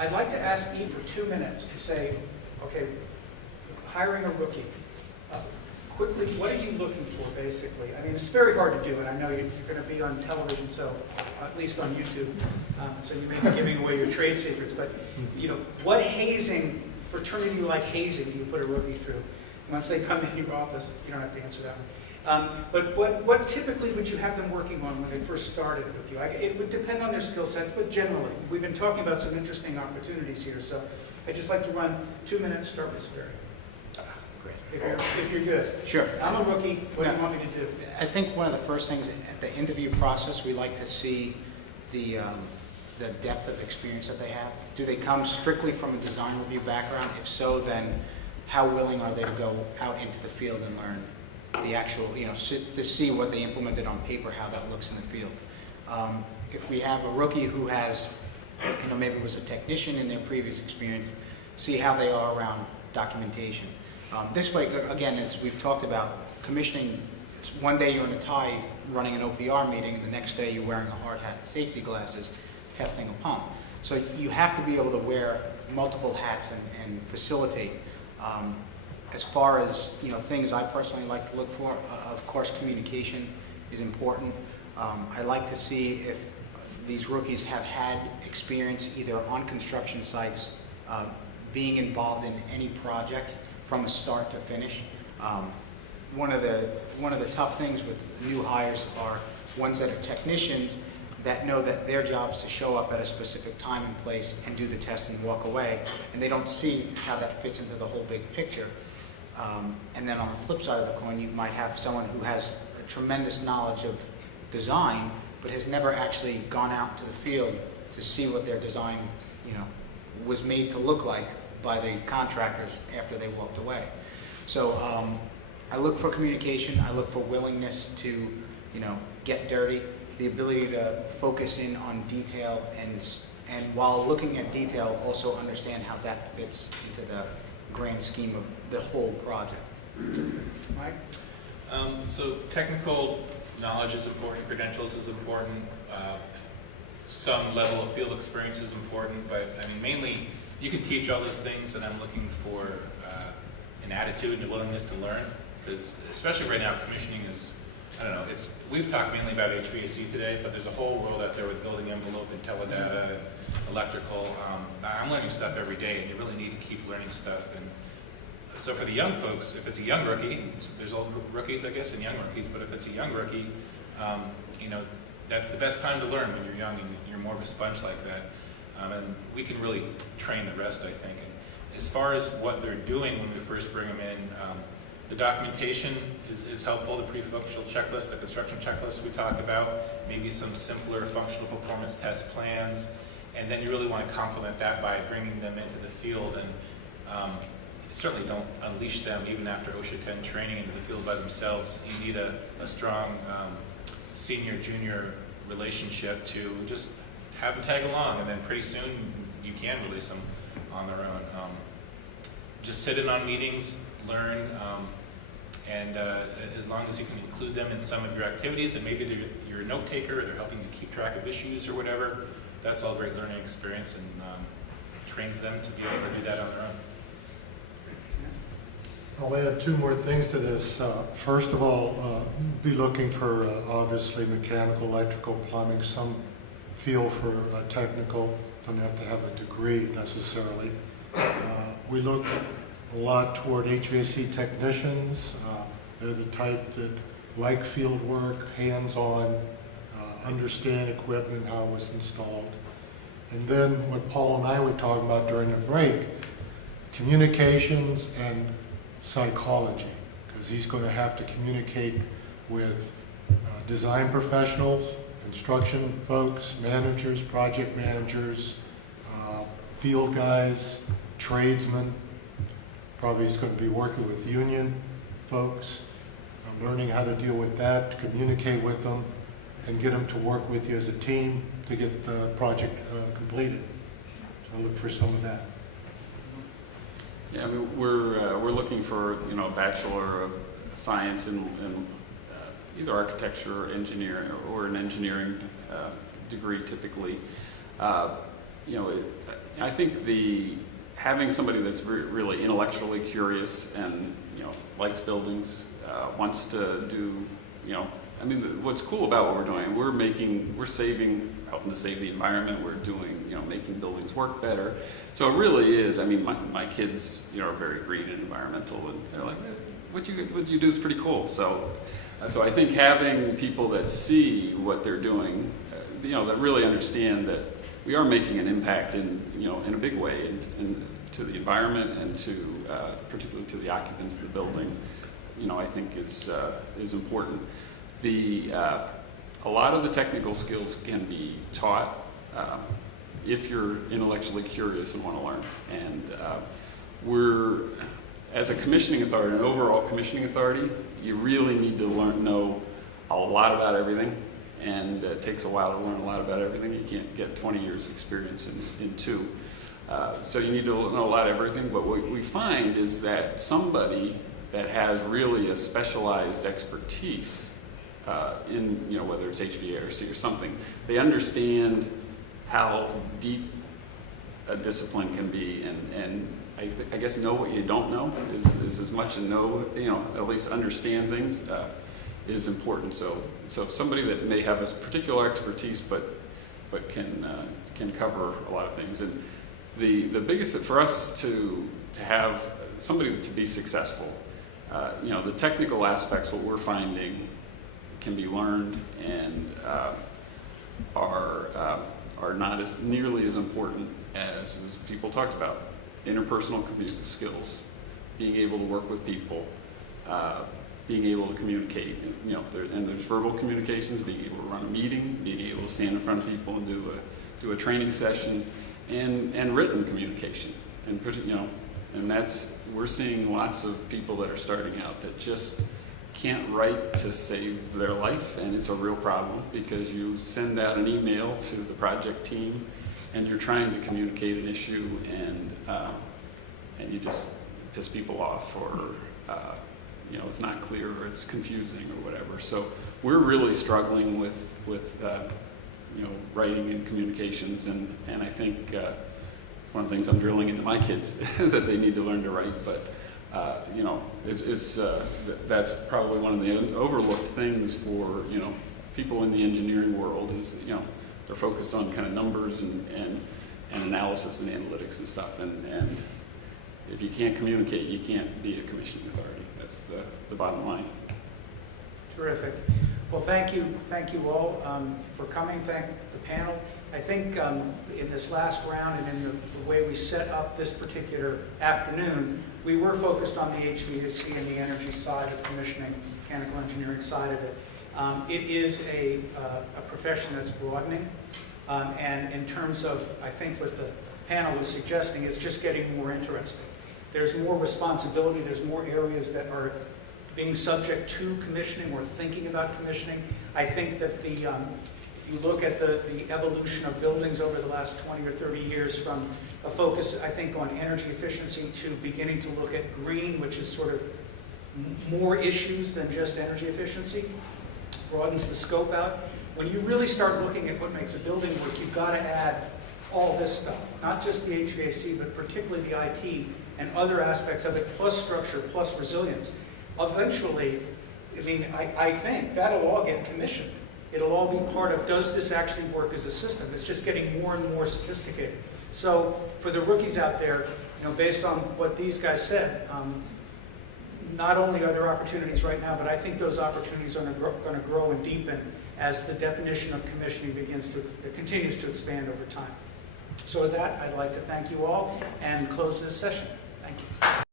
I'd like to ask Ian for 2 minutes to say, okay, hiring a rookie. Quickly, what are you looking for, basically? I mean, it's very hard to do, and I know you're going to be on television, so at least on YouTube, so you may be giving away your trade secrets. But you know, what hazing, fraternity-like hazing, do you put a rookie through? Once they come in your office, you don't have to answer that one. But what typically would you have them working on when they first started with you? It would depend on their skill sets, but generally, we've been talking about some interesting opportunities here. So I'd just like to run 2 minutes. Start with Saverio. If you're good. Sure. I'm a rookie. What do you want me to do? I think one of the first things at the interview process, we like to see the depth of experience that they have. Do they come strictly from a design review background? If so, then how willing are they to go out into the field and learn the actual, to see what they implemented on paper, how that looks in the field. If we have a rookie who has, maybe was a technician in their previous experience, see how they are around documentation. This way, again, as we've talked about, commissioning, one day you're in a tie running an OPR meeting, and the next day you're wearing a hard hat and safety glasses testing a pump. So you have to be able to wear multiple hats and facilitate. As far as things I personally like to look for, of course, communication is important. I like to see if these rookies have had experience either on construction sites, being involved in any projects from a start to finish. One of the tough things with new hires are ones that are technicians that know that their job is to show up at a specific time and place and do the test and walk away, and they don't see how that fits into the whole big picture. And then on the flip side of the coin, you might have someone who has a tremendous knowledge of design, but has never actually gone out into the field to see what their design, was made to look like by the contractors after they walked away. So I look for communication. I look for willingness to, get dirty, the ability to focus in on detail, and while looking at detail, also understand how that fits into the grand scheme of the whole project. Mike? So technical knowledge is important, credentials is important, some level of field experience is important, but I mean, mainly you can teach all those things, and I'm looking for an attitude and a willingness to learn, because especially right now, commissioning is, we've talked mainly about HVAC today, but there's a whole world out there with building envelope and teledata and electrical. I'm learning stuff every day, and you really need to keep learning stuff. And so for the young folks, if it's a young rookie, there's old rookies, I guess, and young rookies, but if it's a young rookie, that's the best time to learn when you're young and you're more of a sponge like that. And we can really train the rest, I think. And as far as what they're doing when we first bring them in, the documentation is helpful, the pre-functional checklist, the construction checklist we talk about, maybe some simpler functional performance test plans, and then you really want to complement that by bringing them into the field, and certainly don't unleash them even after OSHA 10 training into the field by themselves. You need a strong senior-junior relationship to just have them tag along, and then pretty soon you can release them on their own. Just sit in on meetings, learn, and as long as you can include them in some of your activities, and maybe you're a note taker, or they're helping you keep track of issues or whatever, that's all great learning experience, and trains them to be able to do that on their own. I'll add two more things to this. First of all, be looking for obviously mechanical, electrical, plumbing, some feel for technical. Don't have to have a degree necessarily. We look a lot toward HVAC technicians. They're the type that like field work, hands-on, understand equipment, how it was installed. And then what Paul and I were talking about during the break, communications and psychology, because he's going to have to communicate with design professionals, construction folks, managers, project managers, field guys, tradesmen. Probably he's going to be working with union folks, learning how to deal with that, to communicate with them, and get them to work with you as a team to get the project completed. So I look for some of that. Yeah, I mean, we're looking for a Bachelor of Science in either architecture or engineering, or an engineering degree typically. you know, I think having somebody that's really intellectually curious and, you know, likes buildings, wants to do, you know, I mean, what's cool about what we're doing, we're helping to save the environment, we're doing, you know, making buildings work better. So it really is, I mean, my kids, you know, are very green and environmental, and they're like, what you do is pretty cool. So I think having people that see what they're doing, you know, that really understand that we are making an impact in a big way to the environment and to particularly to the occupants of the building, you know, I think is important. A lot of the technical skills can be taught if you're intellectually curious and want to learn. And as a commissioning authority, an overall commissioning authority, you really need to know a lot about everything. And it takes a while to learn a lot about everything. You can't get 20 years experience in 2. So you need to know a lot of everything. But what we find is that somebody that has really a specialized expertise in, you know, whether it's HVAC or something, they understand how deep a discipline can be, and I guess know what you don't know is as much a know, you know, at least understand things is important. So somebody that may have a particular expertise but can cover a lot of things. And the biggest thing for us to have somebody to be successful, you know, the technical aspects, what we're finding can be learned and are not as nearly as important as people talked about. Interpersonal skills, being able to work with people, being able to communicate, you know, and there's verbal communications, being able to run a meeting, being able to stand in front of people and do a training session, and written communication, and you know, and we're seeing lots of people that are starting out that just can't write to save their life, and it's a real problem because you send out an email to the project team and you're trying to communicate an issue, and you just piss people off, or you know, it's not clear, or it's confusing, or whatever. So we're really struggling with you know, writing and communications, and I think it's one of the things I'm drilling into my kids that they need to learn to write. But you know, that's probably one of the overlooked things for, you know, people in the engineering world is, you know, they're focused on kind of numbers and analysis and analytics and stuff. And if you can't communicate, you can't be a commissioning authority. That's the bottom line. Terrific. Well, thank you all for coming. Thank the panel. I think in this last round and in the way we set up this particular afternoon, we were focused on the HVAC and the energy side of commissioning, mechanical engineering side of it. It is a profession that's broadening, and in terms of, I think what the panel was suggesting, it's just getting more interesting. There's more responsibility, there's more areas that are being subject to commissioning or thinking about commissioning. I think that you look at the evolution of buildings over the last 20 or 30 years from a focus, I think, on energy efficiency to beginning to look at green, which is sort of more issues than just energy efficiency, broadens the scope out. When you really start looking at what makes a building work, you've got to add all this stuff, not just the HVAC, but particularly the IT and other aspects of it, plus structure, plus resilience. Eventually, I mean, I think that'll all get commissioned. It'll all be part of, does this actually work as a system? It's just getting more and more sophisticated. So for the rookies out there, you know, based on what these guys said, not only are there opportunities right now, but I think those opportunities are going to grow and deepen as the definition of commissioning continues to expand over time. So with that, I'd like to thank you all and close this session. Thank you.